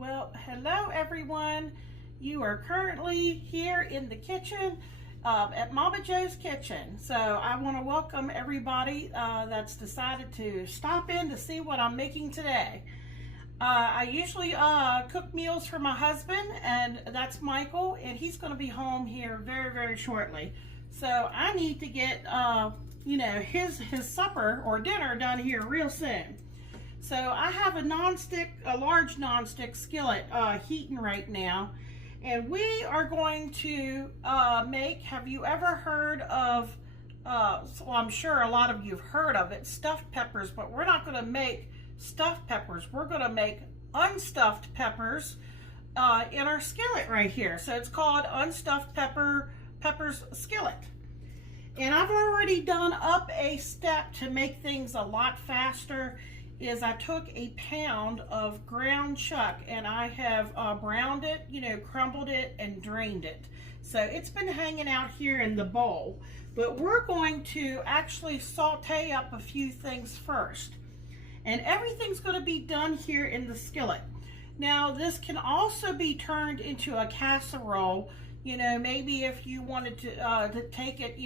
Well, hello everyone. You are currently here in the kitchen at Momma Jo's kitchen. So I want to welcome everybody that's decided to stop in to see what I'm making today. I usually cook meals for my husband, and that's Michael, and he's going to be home here very shortly. So I need to get his supper or dinner done here real soon. So I have a large non-stick skillet heating right now, and we are going to make, have you ever heard of, well, I'm sure a lot of you have heard of it, stuffed peppers, but we're not going to make stuffed peppers. We're going to make unstuffed peppers in our skillet right here. So it's called Unstuffed Peppers Skillet. And I've already done up a step to make things a lot faster. Is I took a pound of ground chuck and I have browned it, crumbled it and drained it. So it's been hanging out here in the bowl, but we're going to actually saute up a few things first. And everything's going to be done here in the skillet. Now this can also be turned into a casserole. Maybe if you wanted to take it,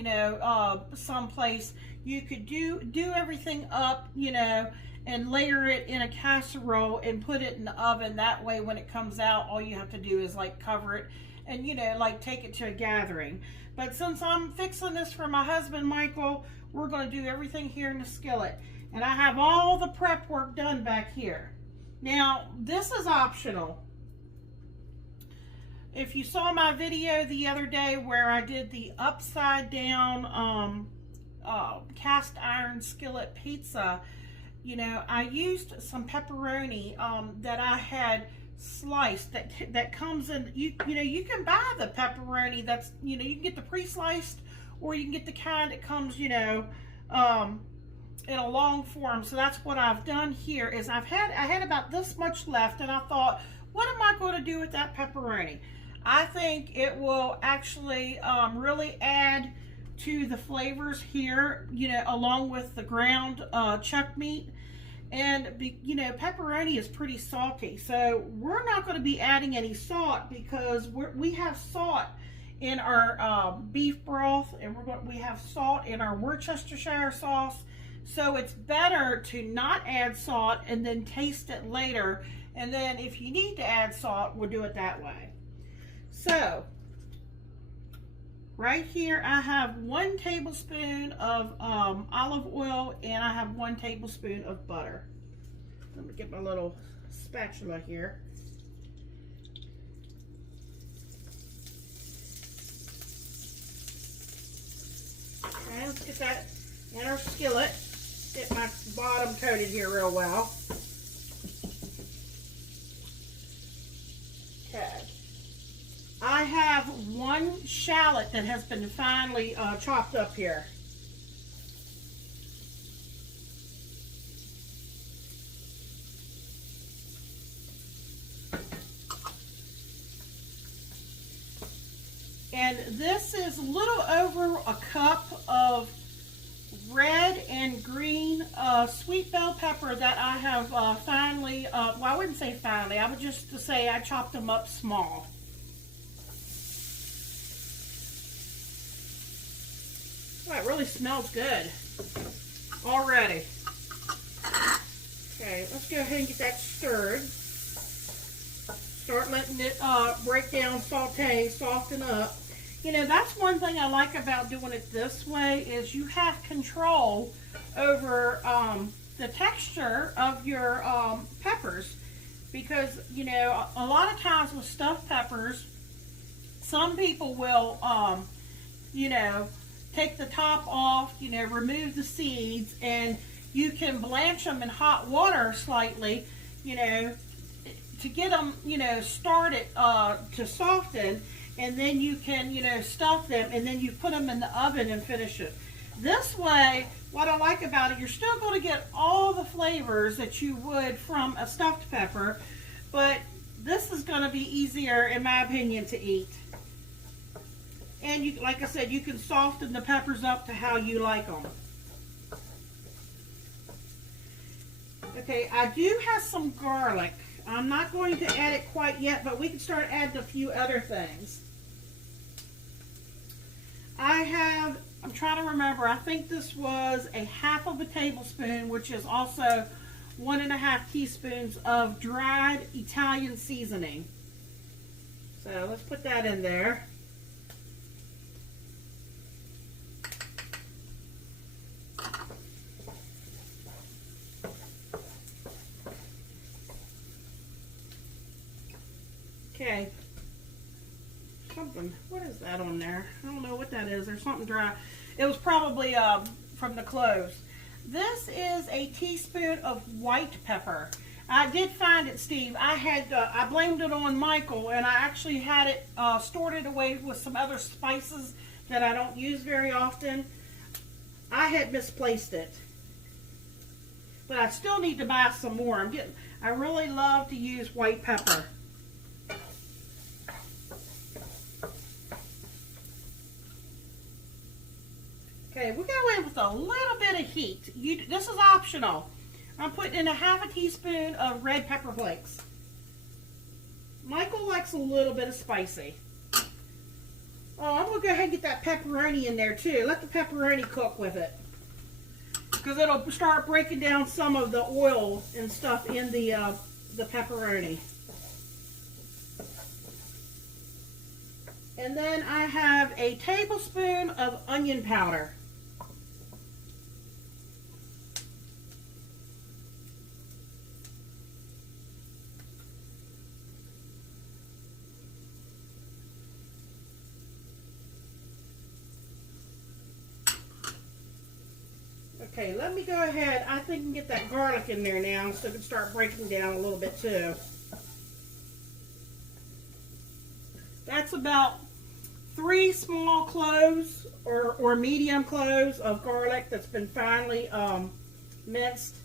someplace, you could do everything up, and layer it in a casserole and put it in the oven. That way when it comes out, all you have to do is cover it and take it to a gathering. But since I'm fixing this for my husband Michael, we're going to do everything here in the skillet, and I have all the prep work done back here. Now this is optional. If you saw my video the other day where I did the upside down cast iron skillet pizza, I used some pepperoni that I had sliced that comes in, you can buy the pepperoni that's, you can get the pre-sliced, or you can get the kind that comes, in a long form. So that's what I've done here. Is I had about this much left, and I thought, what am I going to do with that pepperoni? I think it will actually really add to the flavors here, along with the ground chuck meat. And pepperoni is pretty salty, so we're not going to be adding any salt because we have salt in our beef broth, and we have salt in our Worcestershire sauce. So it's better to not add salt and then taste it later, and then if you need to add salt, we'll do it that way. So right here I have 1 tablespoon of olive oil, and I have 1 tablespoon of butter. Let me get my little spatula here. Okay, let's get that in our skillet. Get my bottom coated here real well. Okay. I have 1 shallot that has been finely chopped up here. And this is a little over a cup of red and green sweet bell pepper that I have finely, well, I wouldn't say finely, I would just say I chopped them up small. Oh, it really smells good already. Okay, let's go ahead and get that stirred. Start letting it break down, saute, soften up. That's one thing I like about doing it this way, is you have control over the texture of your peppers. Because, a lot of times with stuffed peppers, some people will, take the top off, remove the seeds, and you can blanch them in hot water slightly, to get them, started to soften, and then you can, stuff them, and then you put them in the oven and finish it. This way, what I like about it, you're still going to get all the flavors that you would from a stuffed pepper, but this is going to be easier, in my opinion, to eat. And you, like I said, you can soften the peppers up to how you like them. Okay, I do have some garlic I'm not going to add it quite yet, but we can start adding a few other things. I'm trying to remember, I think this was a half of a tablespoon, which is also 1.5 teaspoons of dried Italian seasoning. So let's put that in there. Okay. Something, what is that on there? I don't know what that is. There's something dry. It was probably from the cloves. This is a teaspoon of white pepper. I did find it, Steve. I blamed it on Michael, and I actually had it stored it away with some other spices that I don't use very often. I had misplaced it, but I still need to buy some more. I really love to use white pepper. Okay, we're going in with a little bit of heat. This is optional. I'm putting in a half a teaspoon of red pepper flakes. Michael likes a little bit of spicy. Oh, I'm going to go ahead and get that pepperoni in there too. Let the pepperoni cook with it, because it'll start breaking down some of the oil and stuff in the pepperoni. And then I have a tablespoon of onion powder. Okay, let me go ahead. I think I can get that garlic in there now so it can start breaking down a little bit too. That's about 3 small cloves or medium cloves of garlic that's been finely minced.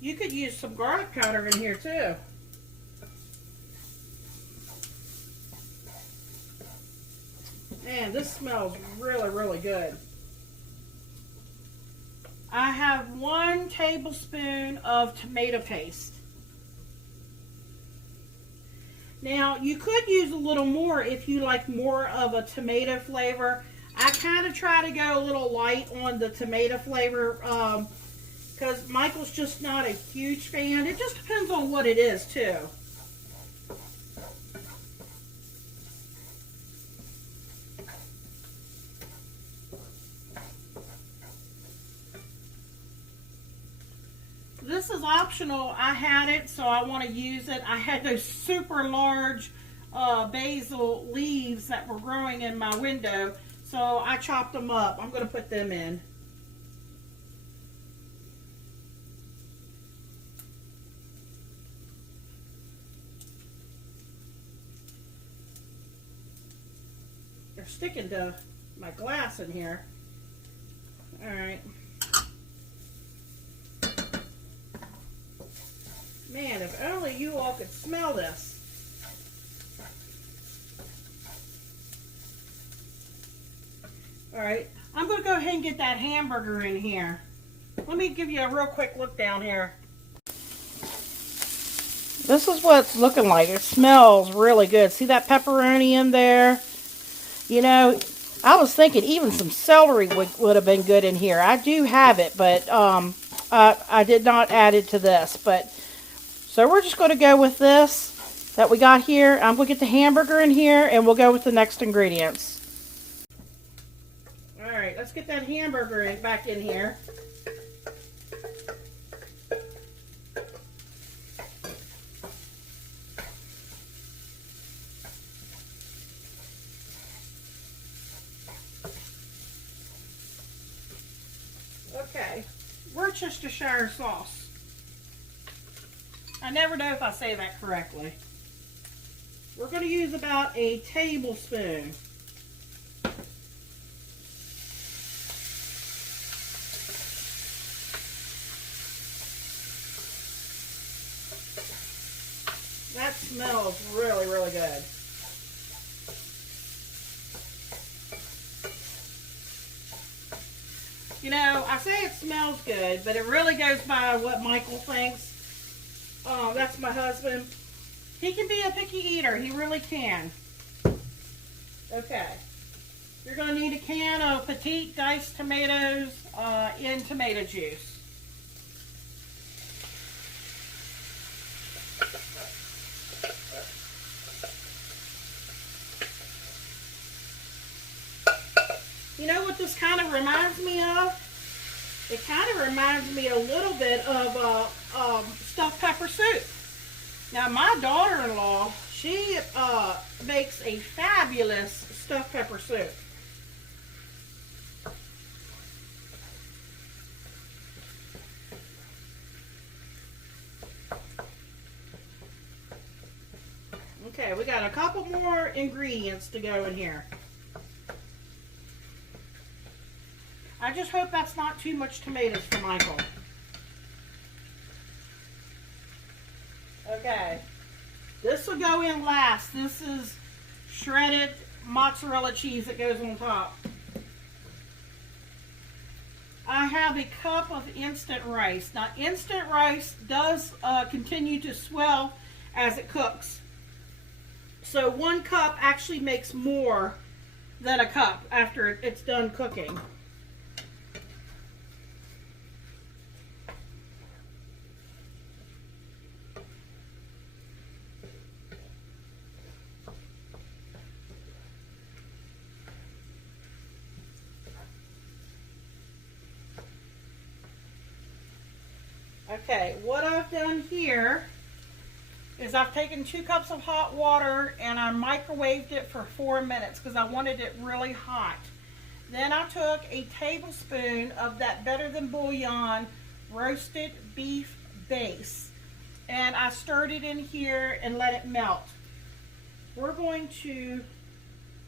You could use some garlic powder in here too. Man, this smells really, really good. I have 1 tablespoon of tomato paste. Now, you could use a little more if you like more of a tomato flavor. I kind of try to go a little light on the tomato flavor because Michael's just not a huge fan. It just depends on what it is too. This is optional. I had it, so I want to use it. I had those super large basil leaves that were growing in my window, so I chopped them up. I'm going to put them in. They're sticking to my glass in here. All right. Man, if only you all could smell this. All right, I'm going to go ahead and get that hamburger in here. Let me give you a real quick look down here. This is what it's looking like. It smells really good. See that pepperoni in there? You know, I was thinking even some celery would have been good in here. I do have it, but I did not add it to this. But so we're just going to go with this that we got here. I'm going to get the hamburger in here, and we'll go with the next ingredients. All right, let's get that hamburger back in here. Okay, Worcestershire sauce. I never know if I say that correctly. We're going to use about a tablespoon. That smells really, really good. You know, I say it smells good, but it really goes by what Michael thinks. That's my husband. He can be a picky eater. He really can. Okay. You're going to need a can of petite diced tomatoes in tomato juice. You know what this kind of reminds me of? It kind of reminds me a little bit of stuffed pepper soup. Now, my daughter-in-law, she makes a fabulous stuffed pepper soup. Okay, we got a couple more ingredients to go in here. I just hope that's not too much tomatoes for Michael. Okay, this will go in last. This is shredded mozzarella cheese that goes on top. I have a cup of instant rice. Now, instant rice does continue to swell as it cooks. So 1 cup actually makes more than a cup after it's done cooking. Okay, what I've done here is I've taken 2 cups of hot water and I microwaved it for 4 minutes because I wanted it really hot. Then I took a tablespoon of that Better Than Bouillon roasted beef base and I stirred it in here and let it melt. We're going to,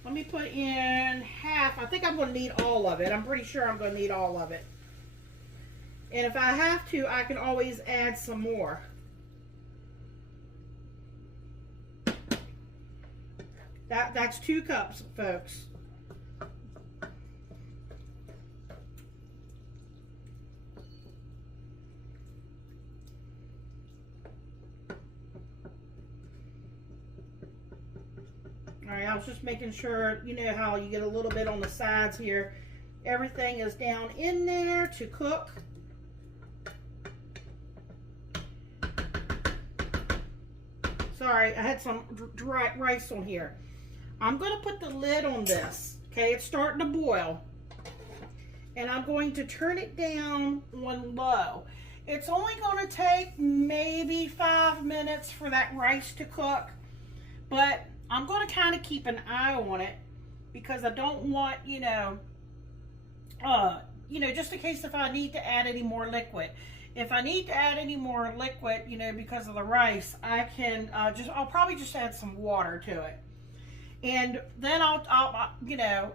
let me put in half. I think I'm going to need all of it. I'm pretty sure I'm going to need all of it. And if I have to, I can always add some more. That's 2 cups, folks. All right, I was just making sure, you know how you get a little bit on the sides here. Everything is down in there to cook. Sorry, I had some dry rice on here. I'm going to put the lid on this. Okay, it's starting to boil. And I'm going to turn it down on low. It's only going to take maybe 5 minutes for that rice to cook. But I'm going to kind of keep an eye on it because I don't want, you know, just in case if I need to add any more liquid. If I need to add any more liquid, you know, because of the rice, I can I'll probably just add some water to it. And then I'll you know,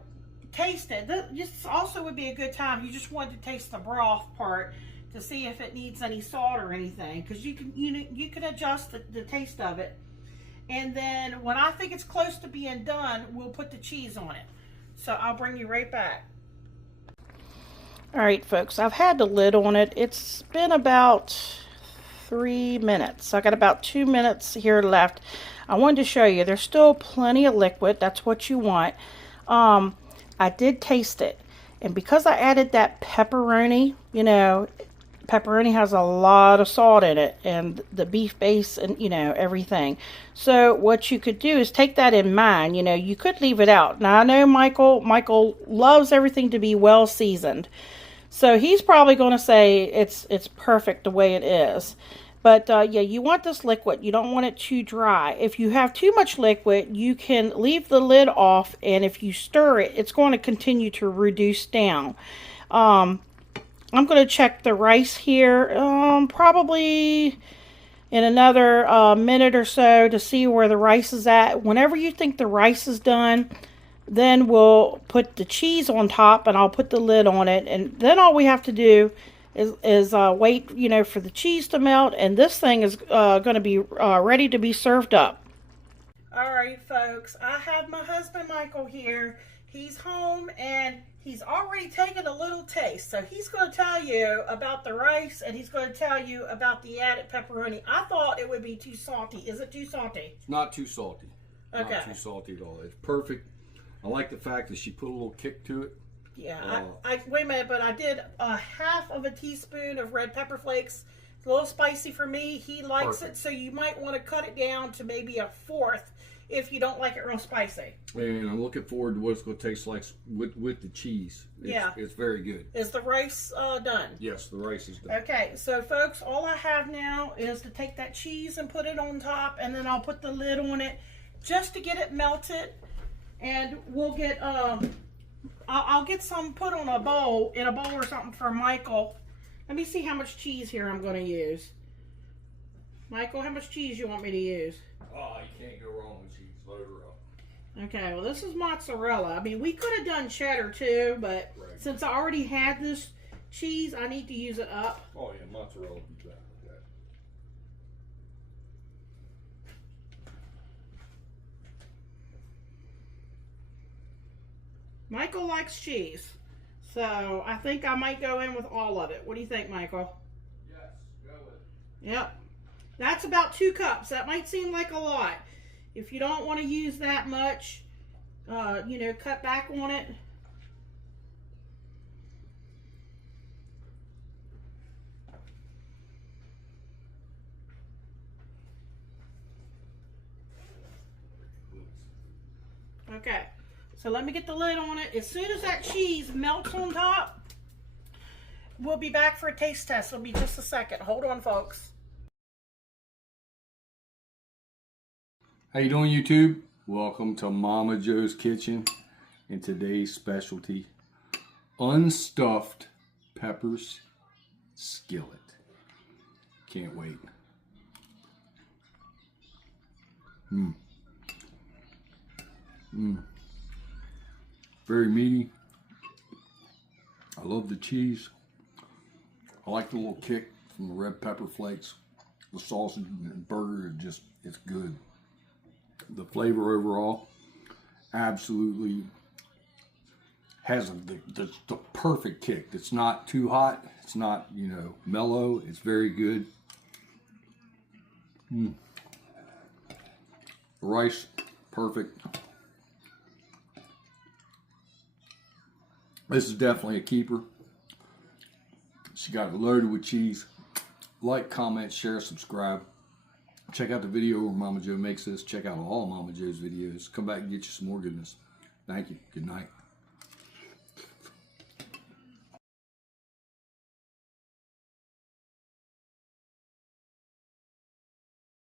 taste it. This also would be a good time if you just wanted to taste the broth part to see if it needs any salt or anything, because you can adjust the taste of it. And then when I think it's close to being done, we'll put the cheese on it. So I'll bring you right back. All right, folks, I've had the lid on it. It's been about 3 minutes. I got about 2 minutes here left. I wanted to show you there's still plenty of liquid. That's what you want. I did taste it. And because I added that pepperoni, you know, pepperoni has a lot of salt in it and the beef base and, you know, everything. So what you could do is take that in mind. You know, you could leave it out. Now, I know Michael loves everything to be well seasoned. So he's probably going to say it's perfect the way it is. But yeah, you want this liquid. You don't want it too dry. If you have too much liquid, you can leave the lid off, and if you stir it, it's going to continue to reduce down. I'm going to check the rice here probably in another minute or so to see where the rice is at. Whenever you think the rice is done, then we'll put the cheese on top, and I'll put the lid on it, and then all we have to do is wait, you know, for the cheese to melt, and this thing is going to be ready to be served up. All right, folks, I have my husband Michael here. He's home, and He's already taken a little taste, so he's going to tell you about the rice, and he's going to tell you about the added pepperoni. I thought it would be too salty. Is it too salty? It's not too salty. Okay. Not too salty at all. It's perfect. I like the fact that she put a little kick to it. Yeah, I wait a minute, but I did a half of a teaspoon of red pepper flakes. It's a little spicy for me. He likes it, so you might want to cut it down to maybe a fourth if you don't like it real spicy. And I'm looking forward to what it's going to taste like with the cheese. It's very good. Is the rice done? Yes, the rice is done. Okay, so folks, all I have now is to take that cheese and put it on top, and then I'll put the lid on it just to get it melted. And we'll get, I'll get some put on a bowl, in a bowl or something for Michael. Let me see how much cheese here I'm going to use. Michael, how much cheese you want me to use? Oh, you can't go wrong with cheese. Load her up. Okay, well, this is mozzarella. I mean, we could have done cheddar too, but since I already had this cheese, I need to use it up. Oh, yeah, mozzarella would be better. Okay. Michael likes cheese, so I think I might go in with all of it. What do you think, Michael? Yes, go with it. Yep. That's about 2 cups. That might seem like a lot. If you don't want to use that much, you know, cut back on it. Okay, so let me get the lid on it. As soon as that cheese melts on top, we'll be back for a taste test. It'll be just a second. Hold on, folks. How you doing, YouTube? Welcome to Momma Jo's Kitchen, and today's specialty, unstuffed peppers skillet. Can't wait. Very meaty. I love the cheese. I like the little kick from the red pepper flakes. The sausage and burger is just, it's good. The flavor overall absolutely has the perfect kick. It's not too hot. It's not, you know, mellow. It's very good. The rice, perfect. This is definitely a keeper. She got it loaded with cheese. Like, comment, share, subscribe. Check out the video where Momma Jo makes this. Check out all Momma Jo's videos. Come back and get you some more goodness. Thank you. Good night.